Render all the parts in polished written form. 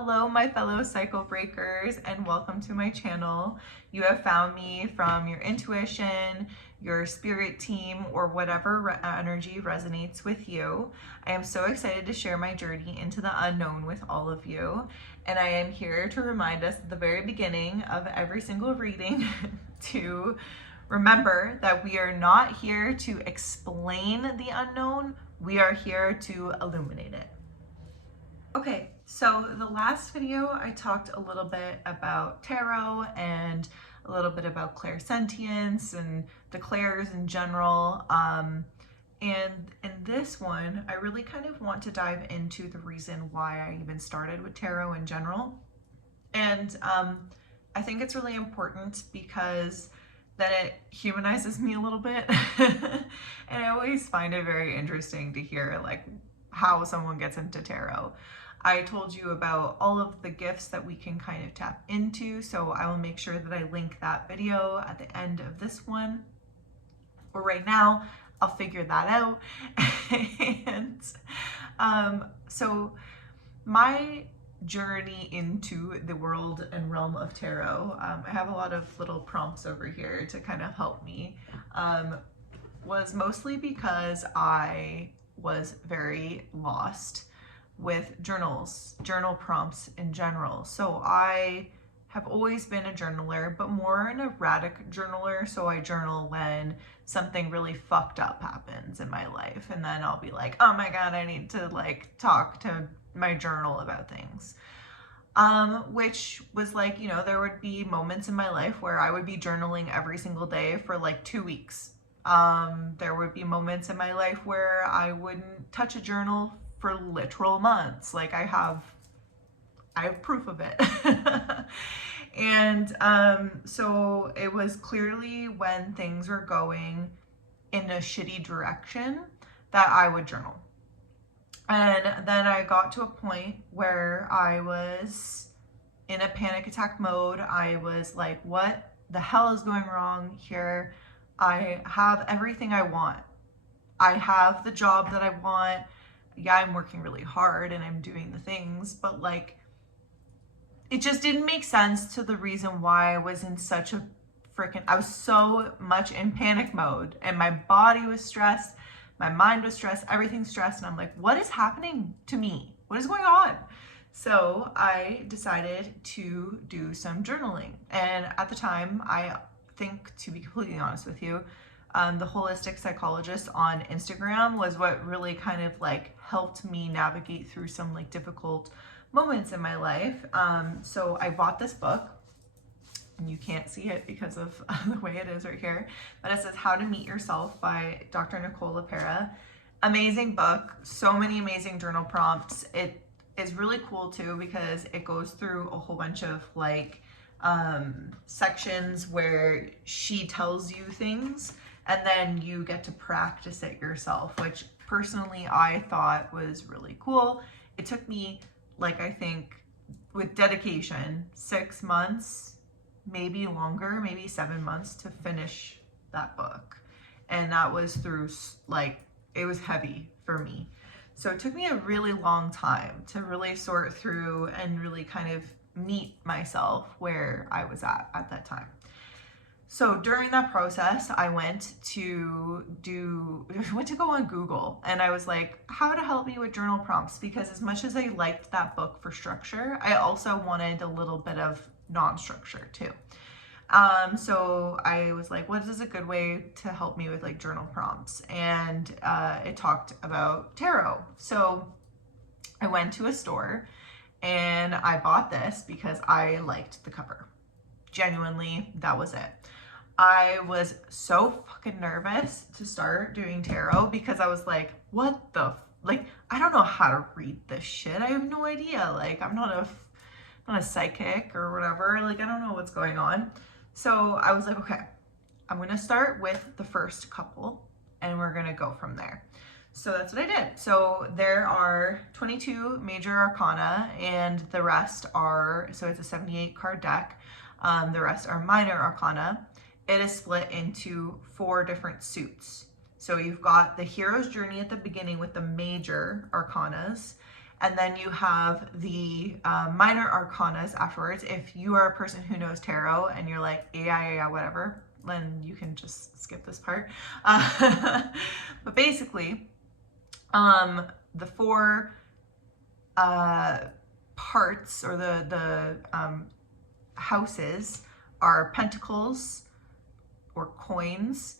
Hello, my fellow cycle breakers, and welcome to my channel. You have found me from your intuition, your spirit team, or whatever energy resonates with you. I am so excited to share my journey into the unknown with all of you. And I am here to remind us at the very beginning of every single reading to remember that we are not here to explain the unknown, we are here to illuminate it. Okay, so the last video I talked a little bit about tarot and a little bit about clairsentience and the clairs in general. And in this one, I really kind of want to dive into the reason why I even started with tarot in general. And I think it's really important because then it humanizes me a little bit. And I always find it very interesting to hear like how someone gets into tarot. I told you about all of the gifts that we can kind of tap into, so I will make sure that I link that video at the end of this one. But right now, I'll figure that out. And so my journey into the world and realm of tarot, I have a lot of little prompts over here to kind of help me, was mostly because I was very lost with journal prompts in general. So I have always been a journaler, but more an erratic journaler. So I journal when something really fucked up happens in my life. And then I'll be like, oh my God, I need to like talk to my journal about things. Which was like, you know, there would be moments in my life where I would be journaling every single day for like 2 weeks. There would be moments in my life where I wouldn't touch a journal for literal months. Like I have proof of it. And so it was clearly when things were going in a shitty direction that I would journal. And then I got to a point where I was in a panic attack mode. I was like, what the hell is going wrong here? I have everything I want. I have the job that I want. Yeah, I'm working really hard and I'm doing the things, but like, it just didn't make sense to the reason why I was in such a I was so much in panic mode and my body was stressed, my mind was stressed, everything's stressed. And I'm like, what is happening to me? What is going on? So I decided to do some journaling. And at the time, I think, to be completely honest with you, the holistic psychologist on Instagram was what really kind of like helped me navigate through some like difficult moments in my life. So I bought this book, and you can't see it because of the way it is right here, but it says How to Meet Yourself by Dr. Nicole LePera. Amazing book, so many amazing journal prompts. It is really cool too because it goes through a whole bunch of like sections where she tells you things and then you get to practice it yourself, which personally I thought was really cool. It took me, like, I think with dedication, 6 months, maybe longer, maybe 7 months to finish that book. And that was through, like, it was heavy for me. So it took me a really long time to really sort through and really kind of meet myself where I was at that time. So during that process, I went to go on Google and I was like, how to help me with journal prompts? Because as much as I liked that book for structure, I also wanted a little bit of non-structure too. So I was like, what is a good way to help me with like journal prompts? And it talked about tarot. So I went to a store and I bought this because I liked the cover. Genuinely, that was it. I was so fucking nervous to start doing tarot because I was like, what the, like, I don't know how to read this shit. I have no idea. Like, I'm not a psychic or whatever. Like, I don't know what's going on. So I was like, okay, I'm going to start with the first couple and we're going to go from there. So that's what I did. So there are 22 major arcana and the rest are, so it's a 78 card deck. The rest are minor arcana. It is split into 4 different suits. So you've got the hero's journey at the beginning with the major arcanas, And then you have the minor arcanas afterwards. If you are a person who knows tarot and you're like, yeah, whatever, then you can just skip this part. But basically, the four parts or the houses are pentacles or coins,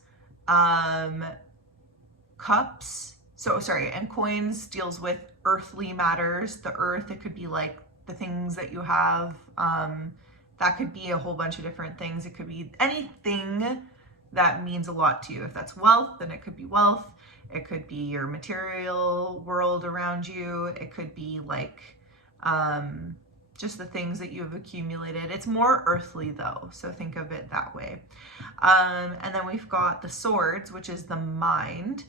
cups. So sorry, and coins deals with earthly matters, the earth. It could be like the things that you have. That could be a whole bunch of different things. It could be anything that means a lot to you. If that's wealth, then it could be wealth. It could be your material world around you. It could be like just the things that you've accumulated. It's more earthly though, so think of it that way. And then we've got the swords, which is the mind.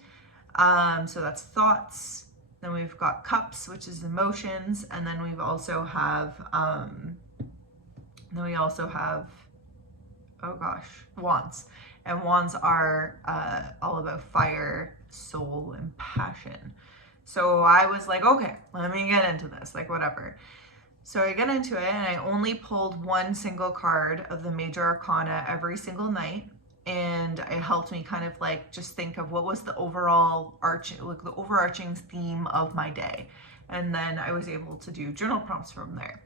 So that's thoughts. Then we've got cups, which is emotions. And then we also have, oh gosh, wands. And wands are all about fire, soul, and passion. So I was like, okay, let me get into this, like whatever. So I get into it and I only pulled one single card of the major arcana every single night. And it helped me kind of like just think of what was the overall overarching theme of my day. And then I was able to do journal prompts from there.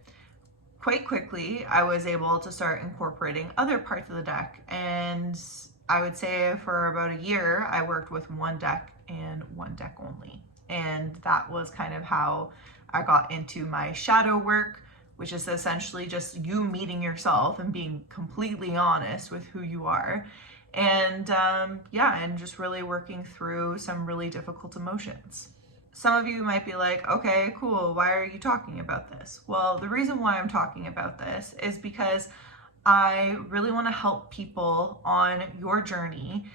Quite quickly, I was able to start incorporating other parts of the deck. And I would say for about a year, I worked with one deck and one deck only. And that was kind of how I got into my shadow work, which is essentially just you meeting yourself and being completely honest with who you are. And and just really working through some really difficult emotions. Some of you might be like, okay, cool, why are you talking about this? Well, the reason why I'm talking about this is because I really want to help people on your journey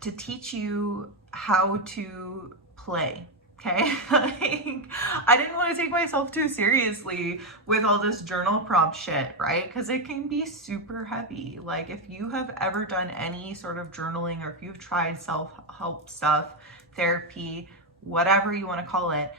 to teach you how to play. Okay, like, I didn't want to take myself too seriously with all this journal prompt shit, right? Because it can be super heavy. Like if you have ever done any sort of journaling or if you've tried self-help stuff, therapy, whatever you want to call it,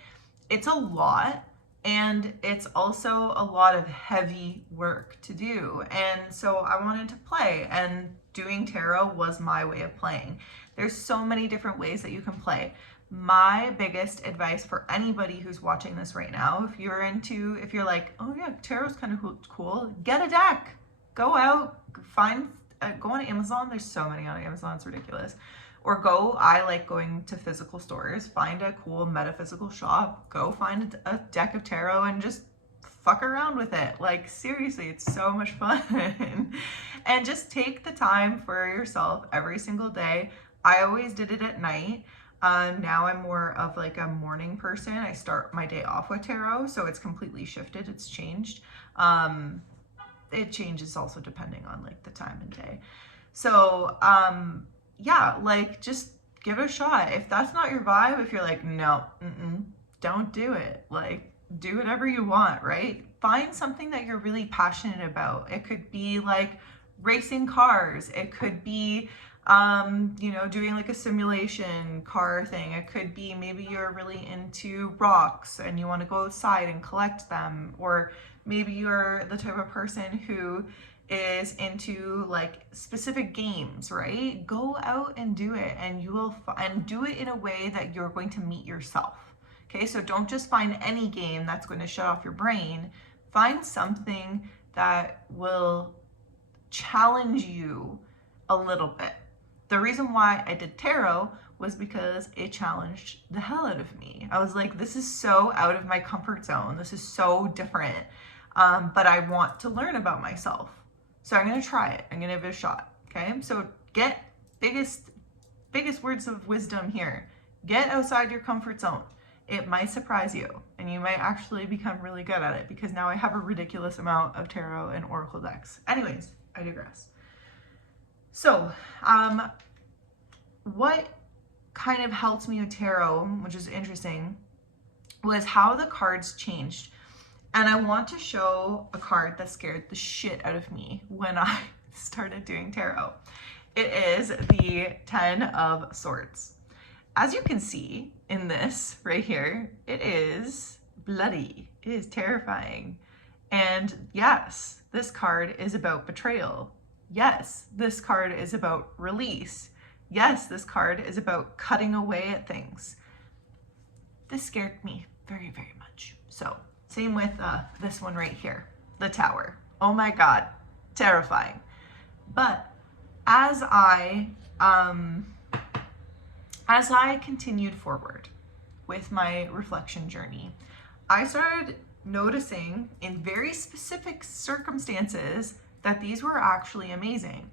it's a lot. And it's also a lot of heavy work to do. And so I wanted to play, and doing tarot was my way of playing. There's so many different ways that you can play. My biggest advice for anybody who's watching this right now, if you're like, oh yeah, tarot's kind of cool, get a deck. Go out, go on Amazon. There's so many on Amazon, it's ridiculous. Or I like going to physical stores, find a cool metaphysical shop, go find a deck of tarot and just fuck around with it. Like seriously, it's so much fun. And just take the time for yourself every single day. I always did it at night. Now I'm more of like a morning person. I start my day off with tarot, so it's completely shifted. It's changed. It changes also depending on like the time and day. So, yeah, like just give it a shot. If that's not your vibe, if you're like, no, don't do it. Like do whatever you want, right? Find something that you're really passionate about. It could be like racing cars. It could be doing like a simulation car thing. It could be maybe you're really into rocks and you want to go outside and collect them. Or maybe you're the type of person who is into like specific games, right? Go out and do it, and you will and do it in a way that you're going to meet yourself. Okay, so don't just find any game that's going to shut off your brain. Find something that will challenge you a little bit. The reason why I did tarot was because it challenged the hell out of me. I was like, this is so out of my comfort zone. This is so different. But I want to learn about myself. So I'm going to try it. I'm going to give it a shot. Okay. So get biggest words of wisdom here. Get outside your comfort zone. It might surprise you and you might actually become really good at it, because now I have a ridiculous amount of tarot and oracle decks. Anyways, I digress. So, what kind of helped me with tarot, which is interesting, was how the cards changed. And I want to show a card that scared the shit out of me when I started doing tarot. It is the 10 of Swords. As you can see in this right here, it is bloody. It is terrifying. And yes, this card is about betrayal. Yes, this card is about release. Yes, this card is about cutting away at things. This scared me very, very much. So same with this one right here, the Tower. Oh my God, terrifying. But as I continued forward with my reflection journey, I started noticing in very specific circumstances that these were actually amazing.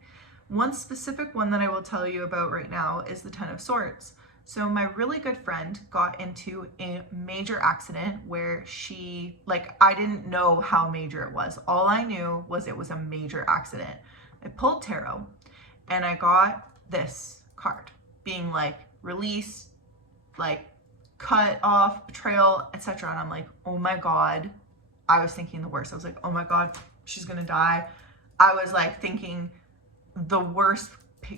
One specific one that I will tell you about right now is the Ten of Swords. So my really good friend got into a major accident where she, like, I didn't know how major it was. All I knew was it was a major accident. I pulled tarot and I got this card being like release, like cut off, betrayal, etc. And I'm like, oh my God. I was thinking the worst. I was like, oh my God, she's gonna die. I was like thinking the worst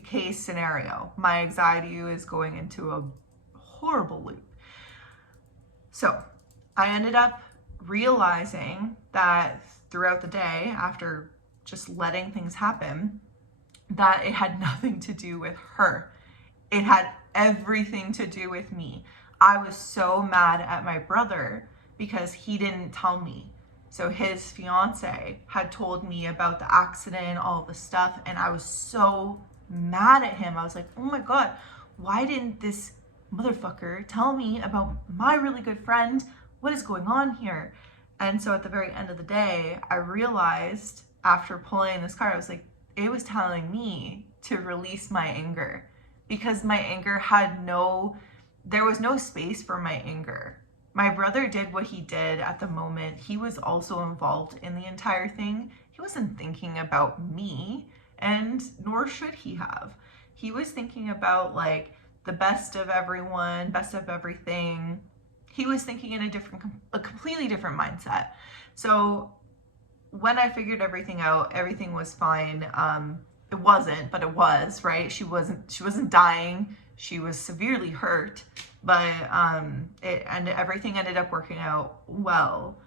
case scenario. My anxiety is going into a horrible loop. So I ended up realizing that throughout the day, after just letting things happen, that it had nothing to do with her. It had everything to do with me. I was so mad at my brother because he didn't tell me. So his fiance had told me about the accident, all the stuff, and I was so mad at him. I was like, oh my God, why didn't this motherfucker tell me about my really good friend? What is going on here? And so at the very end of the day, I realized after pulling this card, I was like, it was telling me to release my anger, because my anger there was no space for my anger. My brother did what he did at the moment. He was also involved in the entire thing. He wasn't thinking about me, and nor should he have. He was thinking about like the best of everyone, best of everything. He was thinking in a completely different mindset. So when I figured everything out, everything was fine. It wasn't, but it was, right? She wasn't dying. She was severely hurt, but everything ended up working out well.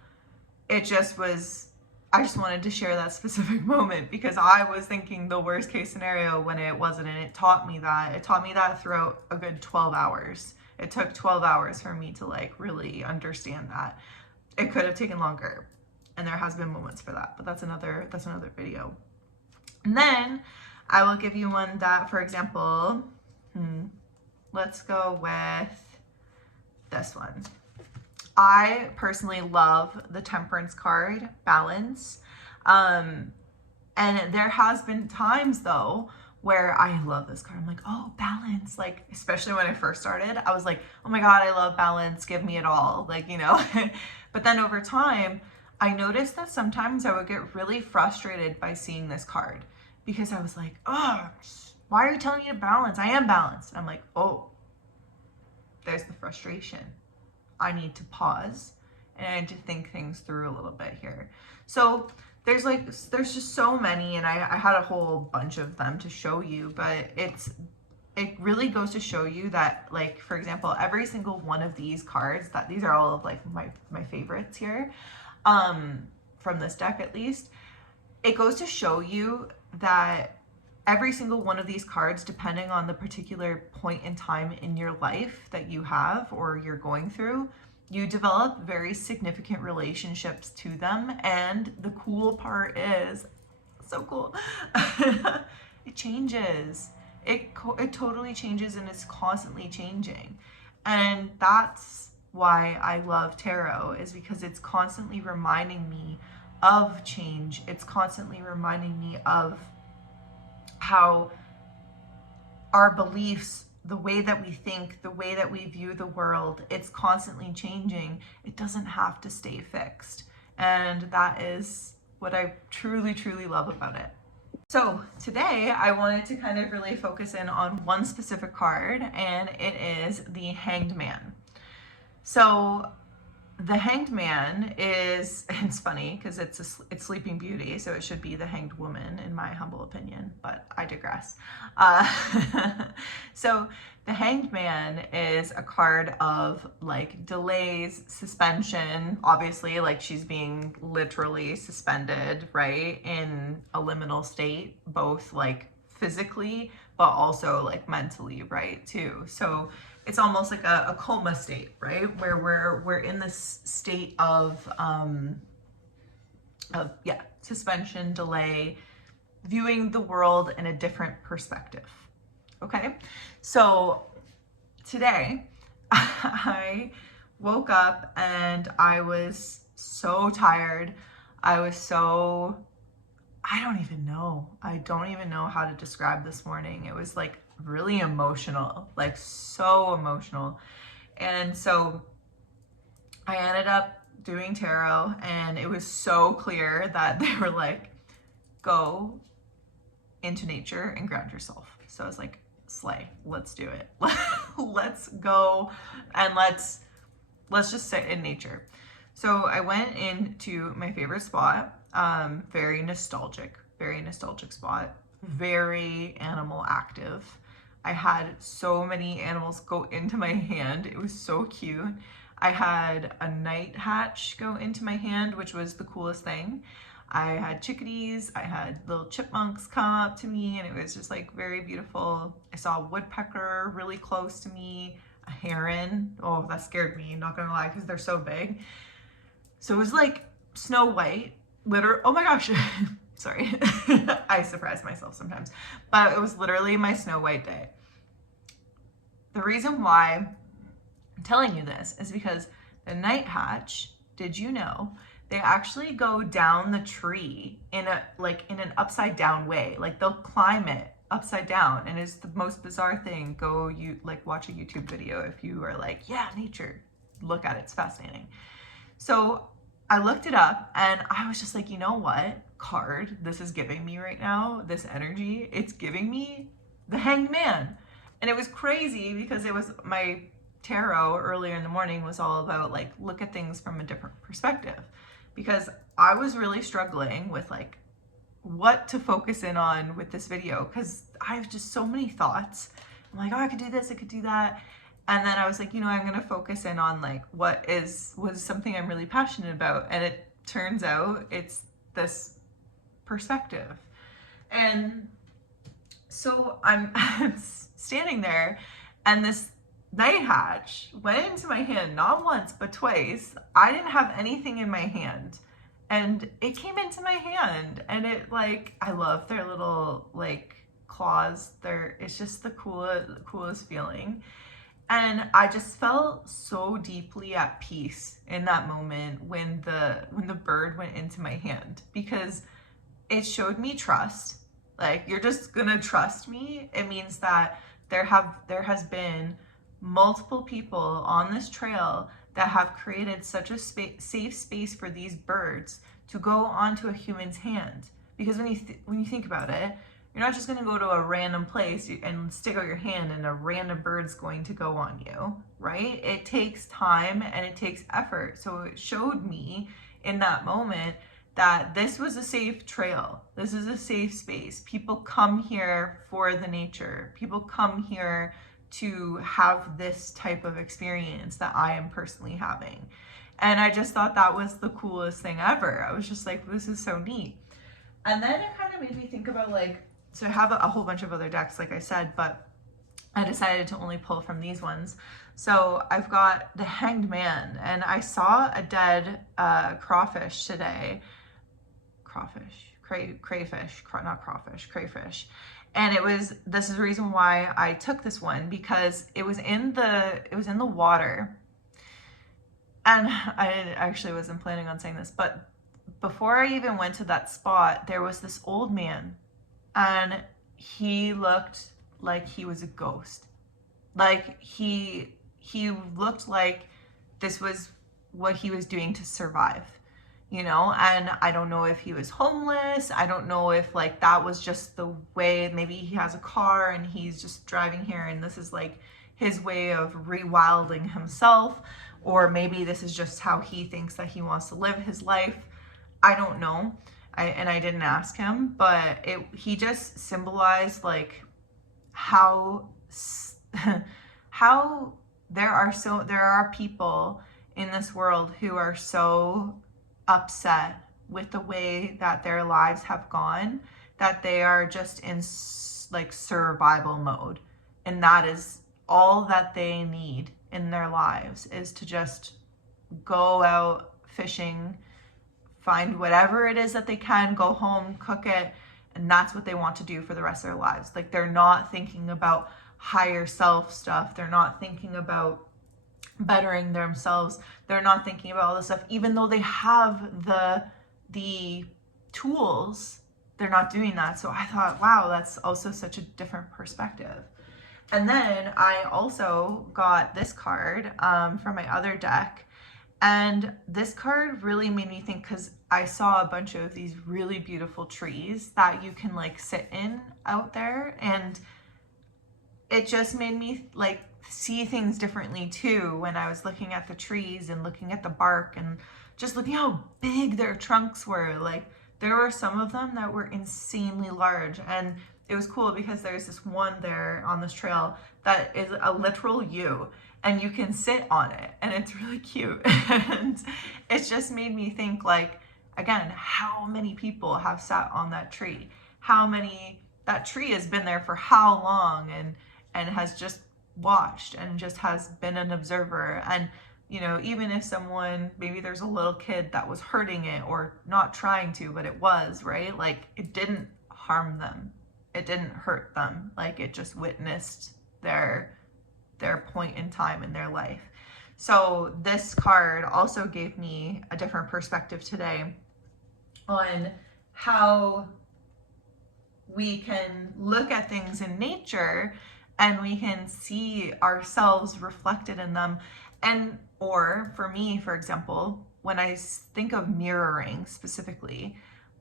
It just was, I just wanted to share that specific moment because I was thinking the worst case scenario when it wasn't, and it taught me that. It taught me that throughout a good 12 hours. It took 12 hours for me to like really understand that. It could have taken longer, and there has been moments for that, but that's another video. And then I will give you one that, for example, let's go with this one. I personally love the Temperance card, balance. And there has been times though where I love this card. I'm like, oh, balance. Like, especially when I first started, I was like, oh my God, I love balance. Give me it all. Like, you know, but then over time, I noticed that sometimes I would get really frustrated by seeing this card because I was like, oh, why are you telling me to balance? I am balanced. I'm like, oh, there's the frustration. I need to pause and I need to think things through a little bit here. So there's just so many, and I had a whole bunch of them to show you, but it really goes to show you that, like, for example, every single one of these cards, that these are all of like my favorites here, from this deck at least, it goes to show you that every single one of these cards, depending on the particular point in time in your life that you have or you're going through, you develop very significant relationships to them. And the cool part is, so cool, it changes. It totally changes, and it's constantly changing. And that's why I love tarot, is because it's constantly reminding me of change. It's constantly reminding me of how our beliefs, the way that we think, the way that we view the world, it's constantly changing. It doesn't have to stay fixed. And that is what I truly, truly love about it. So today I wanted to kind of really focus in on one specific card, and it is the Hanged Man. So the Hanged Man is, it's funny because it's Sleeping Beauty, so it should be the Hanged Woman in my humble opinion, but I digress. So the Hanged Man is a card of like delays, suspension. Obviously, like she's being literally suspended, right? In a liminal state, both like physically, but also like mentally, right? Too. So it's almost like a coma state, right? Where we're in this state of yeah, suspension, delay, viewing the world in a different perspective. Okay, so today I woke up and I was so tired. I was so, I don't even know. I don't even know how to describe this morning. It was like really emotional, like so emotional. And so I ended up doing tarot, and it was so clear that they were like, go into nature and ground yourself. So I was like, slay, let's do it. Let's go and let's just sit in nature. So I went into my favorite spot, very nostalgic spot, very animal active. I had so many animals go into my hand. It was so cute. I had a night hatch go into my hand, which was the coolest thing. I had chickadees, I had little chipmunks come up to me, and it was just like very beautiful. I saw a woodpecker really close to me, a heron. Oh, that scared me, not gonna lie, because they're so big. So it was like Snow White, oh my gosh, sorry. I surprise myself sometimes, but it was literally my Snow White day. The reason why I'm telling you this is because the night hatch, did you know, they actually go down the tree in an upside down way. Like they'll climb it upside down, and it's the most bizarre thing. Watch a YouTube video if you are like, yeah, nature, look at it, it's fascinating. So I looked it up and I was just like, you know what card this is giving me right now, this energy, it's giving me the Hanged Man. And it was crazy because it was my tarot earlier in the morning was all about like, look at things from a different perspective, because I was really struggling with like what to focus in on with this video, because I have just so many thoughts. I'm like, oh, I could do this, I could do that. And then I was like, you know, I'm going to focus in on like what was something I'm really passionate about. And it turns out it's this perspective. And so I'm standing there, and this night hatch went into my hand, not once, but twice. I didn't have anything in my hand, and it came into my hand, and it like, I love their little like claws. It's just the coolest feeling. And I just felt so deeply at peace in that moment when the bird went into my hand, because it showed me trust. Like, you're just gonna trust me. It means that there has been multiple people on this trail that have created such a safe space for these birds to go onto a human's hand. Because when you think about it, you're not just going to go to a random place and stick out your hand and a random bird's going to go on you, right? It takes time and it takes effort. So it showed me in that moment that this was a safe trail. This is a safe space. People come here for the nature. People come here to have this type of experience that I am personally having. And I just thought that was the coolest thing ever. I was just like, this is so neat. And then it kind of made me think about like, so I have a whole bunch of other decks, like I said, but I decided to only pull from these ones. So I've got the Hanged Man, and I saw a dead crawfish today. Crayfish. And this is the reason why I took this one, because it was in the water. And I actually wasn't planning on saying this, but before I even went to that spot, there was this old man, and he looked like he was a ghost. Like he looked like this was what he was doing to survive, you know? And I don't know if he was homeless. I don't know if like that was just the way, maybe he has a car and he's just driving here and this is like his way of rewilding himself, or maybe this is just how he thinks that he wants to live his life. I don't know. I didn't ask him, but he just symbolized like how how there are people in this world who are so upset with the way that their lives have gone that they are just in like survival mode, and that is all that they need in their lives, is to just go out fishing, find whatever it is that they can, go home, cook it, and that's what they want to do for the rest of their lives. Like, they're not thinking about higher self stuff. They're not thinking about bettering themselves. They're not thinking about all this stuff. Even though they have the tools, they're not doing that. So I thought, wow, that's also such a different perspective. And then I also got this card from my other deck. And this card really made me think, because I saw a bunch of these really beautiful trees that you can like sit in out there. And it just made me like see things differently too, when I was looking at the trees and looking at the bark and just looking how big their trunks were. Like, there were some of them that were insanely large, and it was cool because there's this one there on this trail that is a literal U, and you can sit on it, and it's really cute. And it just made me think, like, again, how many people have sat on that tree? That tree has been there for how long, and has just watched and just has been an observer. And you know, even if someone, maybe there's a little kid that was hurting it or not trying to, but it was, right? Like, it didn't harm them. It didn't hurt them. Like, it just witnessed their point in time in their life. So this card also gave me a different perspective today on how we can look at things in nature and we can see ourselves reflected in them. And, or for me, for example, when I think of mirroring specifically,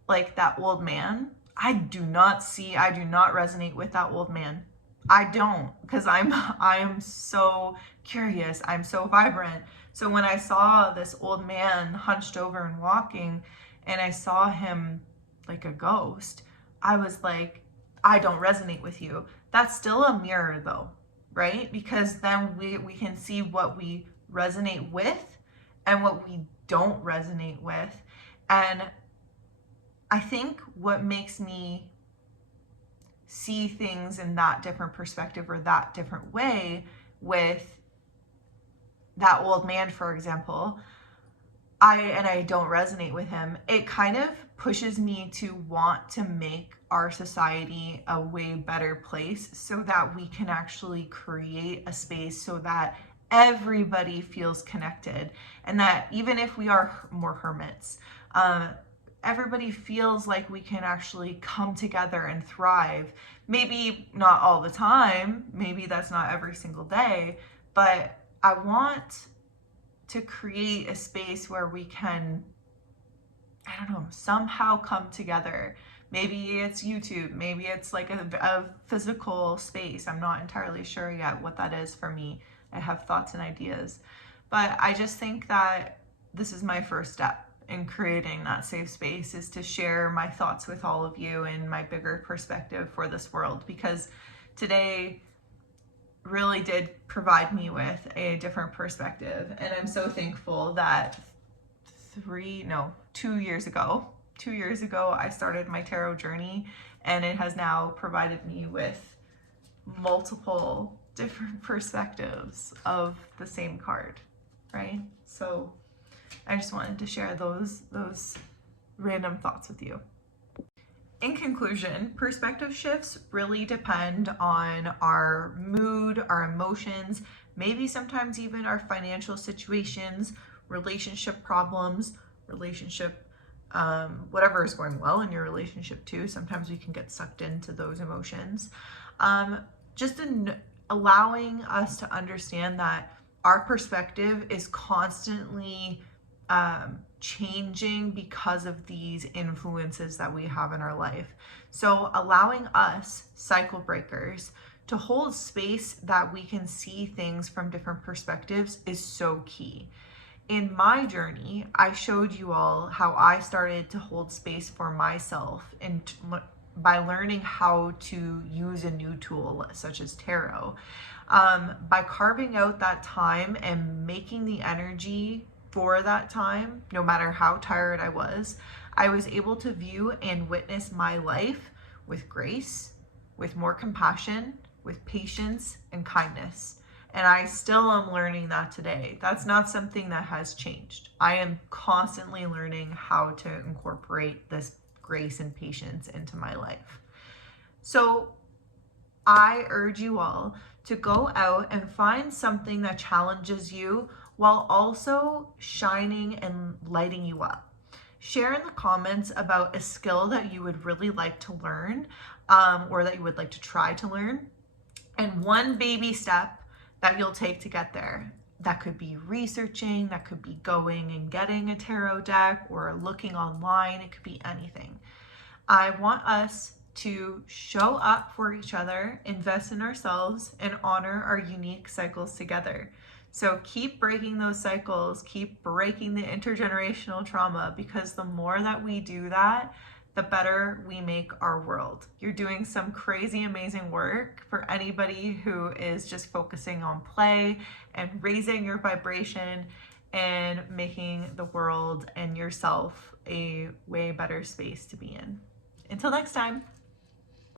like that old man, I do not resonate with that old man. I don't, because I'm so curious. I'm so vibrant. So when I saw this old man hunched over and walking, and I saw him like a ghost, I was like, I don't resonate with you. That's still a mirror though, right? Because then we can see what we resonate with and what we don't resonate with. And I think what makes me see things in that different perspective or that different way with that old man, for example, I don't resonate with him, it kind of pushes me to want to make our society a way better place so that we can actually create a space so that everybody feels connected, and that even if we are more hermits, everybody feels like we can actually come together and thrive. Maybe not all the time, maybe that's not every single day, but I want to create a space where we can, I don't know, somehow come together. Maybe it's YouTube, maybe it's like a physical space. I'm not entirely sure yet what that is for me. I have thoughts and ideas, but I just think that this is my first step in creating that safe space, is to share my thoughts with all of you and my bigger perspective for this world, because today really did provide me with a different perspective. And I'm so thankful that 2 years ago, I started my tarot journey, and it has now provided me with multiple different perspectives of the same card, right? So I just wanted to share those random thoughts with you. In conclusion, perspective shifts really depend on our mood, our emotions, maybe sometimes even our financial situations, relationship problems, whatever is going well in your relationship too. Sometimes we can get sucked into those emotions. Just in allowing us to understand that our perspective is constantly changing because of these influences that we have in our life. So allowing us, cycle breakers, to hold space that we can see things from different perspectives is so key. In my journey, I showed you all how I started to hold space for myself in by learning how to use a new tool such as tarot. By carving out that time and making the energy for that time, no matter how tired I was able to view and witness my life with grace, with more compassion, with patience and kindness. And I still am learning that today. That's not something that has changed. I am constantly learning how to incorporate this grace and patience into my life. So I urge you all to go out and find something that challenges you while also shining and lighting you up. Share in the comments about a skill that you would really like to learn, or that you would like to try to learn, and one baby step that you'll take to get there. That could be researching, that could be going and getting a tarot deck or looking online, it could be anything. I want us to show up for each other, invest in ourselves, and honor our unique cycles together. So keep breaking those cycles, keep breaking the intergenerational trauma, because the more that we do that, the better we make our world. You're doing some crazy, amazing work for anybody who is just focusing on play and raising your vibration and making the world and yourself a way better space to be in. Until next time.